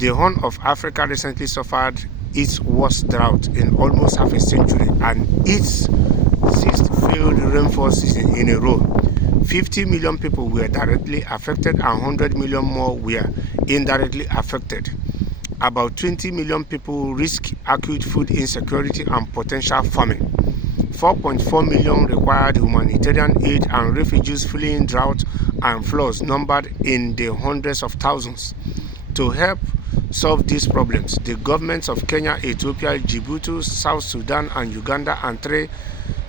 The Horn of Africa recently suffered its worst drought in almost half a century and its sixth failed rainfall season in a row. 50 million people were directly affected and 100 million more were indirectly affected. About 20 million people risk acute food insecurity and potential famine. 4.4 million required humanitarian aid, and refugees fleeing drought and floods numbered in the hundreds of thousands. To help solve these problems, the governments of Kenya, Ethiopia, Djibouti, South Sudan, and Uganda, and 3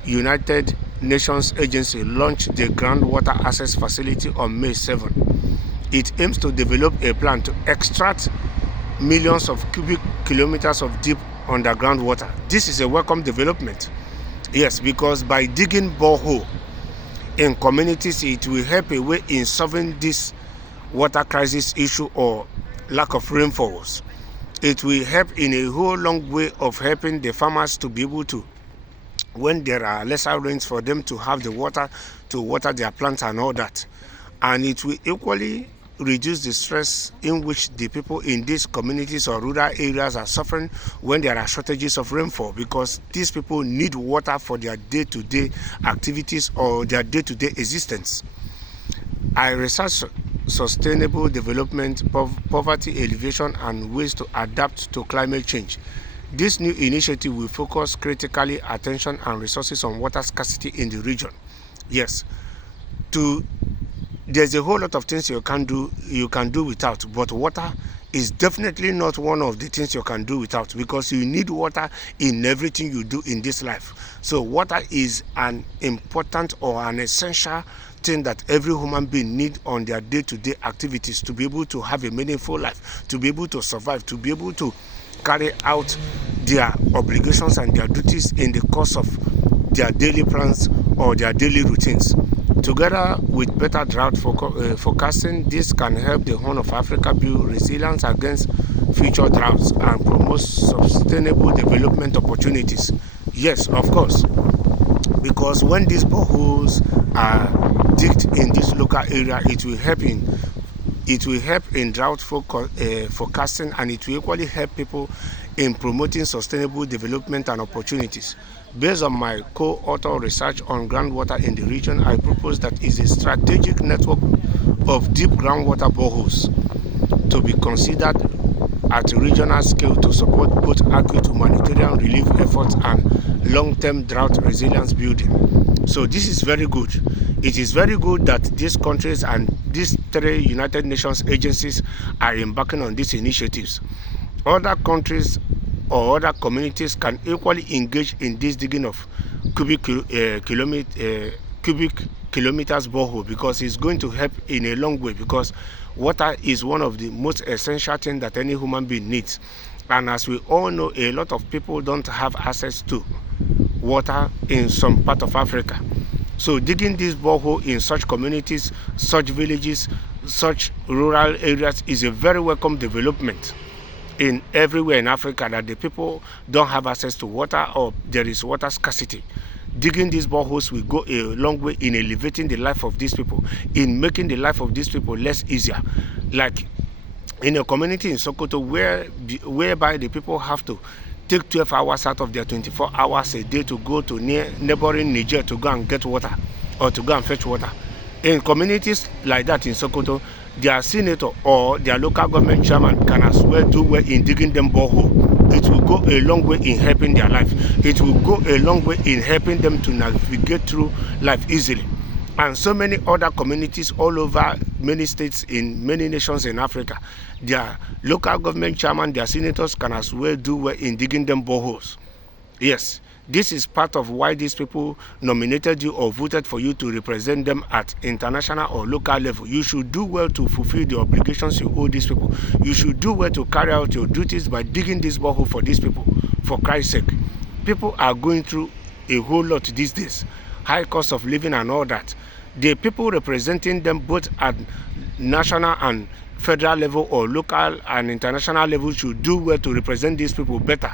United Nations agencies launched the Groundwater Access Facility on May 7. It aims to develop a plan to extract millions of cubic kilometers of deep underground water. This is a welcome development. Yes, because by digging borehole in communities, it will help away in solving this water crisis issue or lack of rainfalls. It will help in a whole long way of helping the farmers to be able to, when there are lesser rains, for them to have the water to water their plants and all that. And it will equally reduce the stress in which the people in these communities or rural areas are suffering when there are shortages of rainfall, because these people need water for their day-to-day activities or their day-to-day existence. I research sustainable development, poverty alleviation, and ways to adapt to climate change. This new initiative will focus critically attention and resources on water scarcity in the region. Yes, there's a whole lot of things you can do without, but water is definitely not one of the things you can do without, because you need water in everything you do in this life. So water is an important or an essential thing that every human being needs on their day-to-day activities to be able to have a meaningful life, to be able to survive, to be able to carry out their obligations and their duties in the course of their daily plans or their daily routines. Together with better drought forecasting, this can help the Horn of Africa build resilience against future droughts and promote sustainable development opportunities. Yes, of course, because when these boreholes are digged in this local area, it will help in drought forecasting, and it will equally help people in promoting sustainable development and opportunities. Based on my co-author research on groundwater in the region, I propose that is a strategic network of deep groundwater boreholes to be considered at a regional scale to support both acute humanitarian relief efforts and long-term drought resilience building. So this is very good. It is very good that these countries and these 3 United Nations agencies are embarking on these initiatives. Other countries or other communities can equally engage in this digging of cubic kilometers borehole, because it's going to help in a long way, because water is one of the most essential things that any human being needs. And as we all know, a lot of people don't have access to water in some part of Africa. So digging this borehole in such communities, such villages, such rural areas is a very welcome development in everywhere in Africa, that the people don't have access to water or there is water scarcity. Digging these boreholes will go a long way in elevating the life of these people, in making the life of these people less easier. Like in a community in Sokoto whereby the people have to take 12 hours out of their 24 hours a day to go to neighboring Niger to go and get water or to go and fetch water. In communities like that in Sokoto, their senator or their local government chairman can as well do well in digging them borehole. It will go a long way in helping their life. It will go a long way in helping them to navigate through life easily. And so many other communities all over many states in many nations in Africa, their local government chairman, their senators can as well do well in digging them boreholes. Yes, this is part of why these people nominated you or voted for you to represent them at international or local level. You should do well to fulfill the obligations you owe these people. You should do well to carry out your duties by digging this borehole for these people, for Christ's sake. People are going through a whole lot these days, high cost of living and all that. The people representing them both at national and federal level or local and international level should do well to represent these people better.